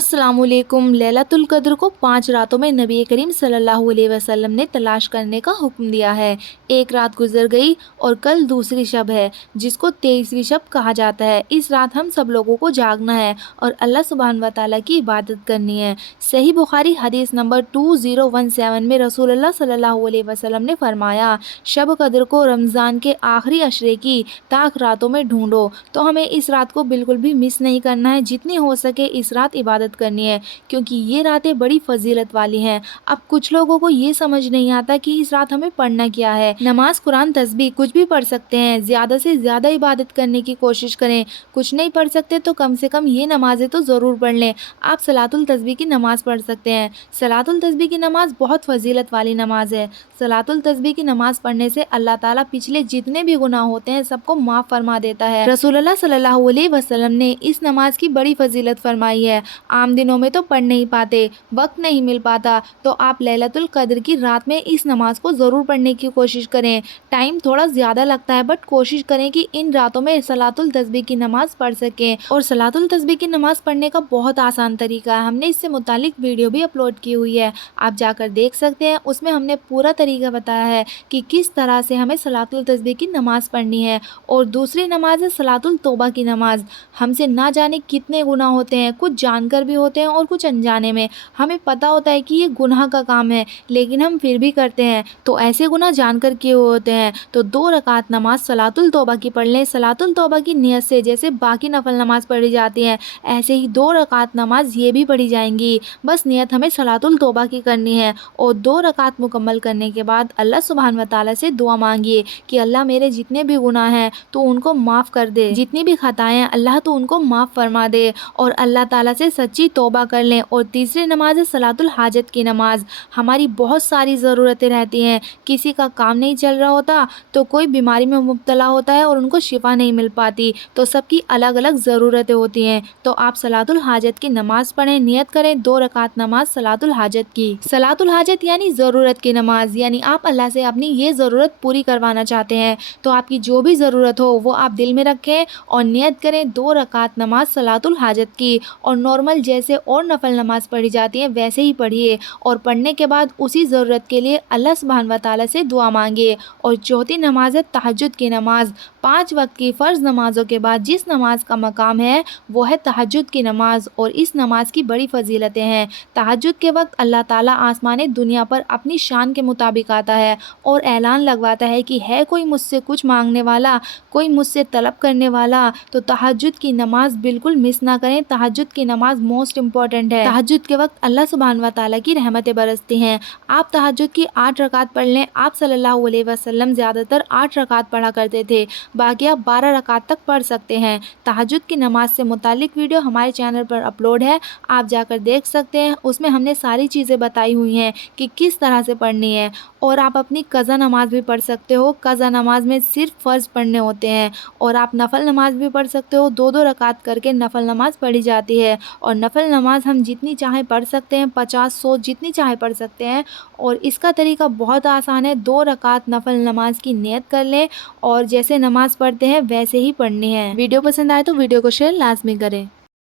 अस्सलाम वालेकुम। लैलतुल क़द्र को 5 रातों में नबी करीम सल्लल्लाहु अलैहि वसल्लम ने तलाश करने का हुक्म दिया है। एक रात गुजर गई और कल दूसरी शब है, जिसको 23वीं शब कहा जाता है। इस रात हम सब लोगों को जागना है और अल्लाह सुब्हान व तआला की इबादत करनी है। सही बुखारी हदीस नंबर 2017 में रसूलुल्लाह सल्लल्लाहु अलैहि वसल्लम ने फरमाया, शब कद्र को रमज़ान के आखिरी अशरे की ताक रातों में ढूंढो। तो हमें इस रात को बिल्कुल भी मिस नहीं करना है, जितनी हो सके इस रात इबादत करनी है, क्योंकि ये रातें बड़ी फजीलत वाली हैं। अब कुछ लोगों को ये समझ नहीं आता कि इस रात हमें पढ़ना क्या है। नमाज, कुरान, तस्बीह कुछ भी पढ़ सकते हैं, ज्यादा से ज्यादा इबादत करने की कोशिश करें। कुछ नहीं पढ़ सकते तो कम से कम ये नमाजें तो जरूर पढ़ लें। आप सलातुल तस्बीह की नमाज पढ़ सकते हैं। सलातुल तस्बीह की नमाज बहुत फजीलत वाली नमाज है। सलातुल तस्बीह की नमाज पढ़ने से अल्लाह ताला पिछले जितने भी गुनाह होते हैं सबको माफ फरमा देता है। रसूलुल्लाह सल्लल्लाहु अलैहि वसल्लम ने इस नमाज की बड़ी फजीलत फरमाई है। आम दिनों में तो पढ़ नहीं पाते, वक्त नहीं मिल पाता, तो आप लैलतुल क़द्र की रात में इस नमाज को ज़रूर पढ़ने की कोशिश करें। टाइम थोड़ा ज़्यादा लगता है, बट कोशिश करें कि इन रातों में सलातुल तस्बीह की नमाज पढ़ सकें। और सलातुल तस्बीह की नमाज पढ़ने का बहुत आसान तरीका है, हमने इससे मुतालिक वीडियो भी अपलोड की हुई है, आप जाकर देख सकते हैं। उसमें हमने पूरा तरीका बताया है कि किस तरह से हमें सलातुल तस्बीह की नमाज पढ़नी है। और दूसरी नमाज है सलातुल तौबा की नमाज। हमसे ना जाने कितने गुनाह होते हैं, कुछ जानकर भी होते हैं और कुछ अनजाने में। हमें पता होता है कि ये गुनाह का काम है, लेकिन हम फिर भी करते हैं। तो ऐसे गुनाह जानकर किए होते हैं तो 2 रकात नमाज सलातुल तौबा की पढ़ लें। सलातुल तौबा की नियत से जैसे बाकी नफल नमाज पढ़ी जाती है, ऐसे ही 2 रकात नमाज ये भी पढ़ी जाएंगी। बस नियत हमें सलातुल तौबा की करनी है। और 2 रकात मुकम्मल करने के बाद अल्लाह सुब्हान व तआला से दुआ मांगिए कि अल्लाह मेरे जितने भी गुनाह हैं तो उनको माफ़ कर दे, जितनी भी खताएं हैं अल्लाह तो उनको माफ़ फरमा दे। और अल्लाह ताला से सच्ची तौबा कर लें। और तीसरी नमाज है सलातुल हाजत की नमाज। हमारी बहुत सारी ज़रूरतें रहती हैं, किसी का काम नहीं चल रहा होता, तो कोई बीमारी में मुब्तला होता है और उनको शिफा नहीं मिल पाती, तो सबकी अलग अलग ज़रूरतें होती हैं। तो आप सलातुल हाजत की नमाज पढ़ें, नियत करें 2 रकात नमाज सलातुल हाजत की। सलातुल हाजत यानी ज़रूरत की नमाज, यानी आप अल्लाह से अपनी ये ज़रूरत पूरी करवाना चाहते हैं, तो आपकी जो भी ज़रूरत हो वो आप दिल में रखें और नियत करें 2 रकात नमाज सलातुल हाजत की। और नॉर्मल जैसे और नफल नमाज पढ़ी जाती है वैसे ही पढ़िए। और पढ़ने के बाद उसी ज़रूरत के लिए अल्लाह सुब्हान व तआला से दुआ मांगिए। और चौथी नमाज है तहज्जुद की नमाज। 5 वक्त की फ़र्ज़ नमाज़ों के बाद जिस नमाज का मकाम है वो है तहज्जुद की नमाज। और इस नमाज की बड़ी फजीलतें हैं। तहज्जुद के वक्त अल्लाह ताला आसमान दुनिया पर अपनी शान के मुताबिक आता है और ऐलान लगवाता है कि है कोई मुझसे कुछ मांगने वाला, कोई मुझसे तलब करने वाला। तो तहज्जुद की नमाज बिल्कुल मिस ना करें। तहज्जुद की नमाज मोस्ट इम्पॉर्टेंट है। तहज्जुद के वक्त अल्लाह सुब्हान व तआला की रहमतें बरसती हैं। आप तहज्जुद की 8 रकात पढ़ लें। आप सल्लल्लाहु अलैहि वसल्लम ज़्यादातर 8 रकात पढ़ा करते थे, बाकी आप 12 रकात तक पढ़ सकते हैं। तहज्जुद की नमाज से मुतालिक वीडियो हमारे चैनल पर अपलोड है, आप जाकर देख सकते हैं। उसमें हमने सारी चीज़ें बताई हुई हैं कि किस तरह से पढ़नी है। और आप अपनी कज़ा नमाज भी पढ़ सकते हो। कज़ा नमाज में सिर्फ फ़र्ज़ पढ़ने होते हैं। और आप नफल नमाज भी पढ़ सकते हो, 2-2 रकात करके नफल नमाज पढ़ी जाती है। और नफल नमाज हम जितनी चाहें पढ़ सकते हैं, 50-100 जितनी चाहे पढ़ सकते हैं। और इसका तरीका बहुत आसान है, 2 रकात नफल नमाज की नियत कर लें और जैसे नमाज पढ़ते हैं वैसे ही पढ़नी है। वीडियो पसंद आए तो वीडियो को शेयर लाजमी करें।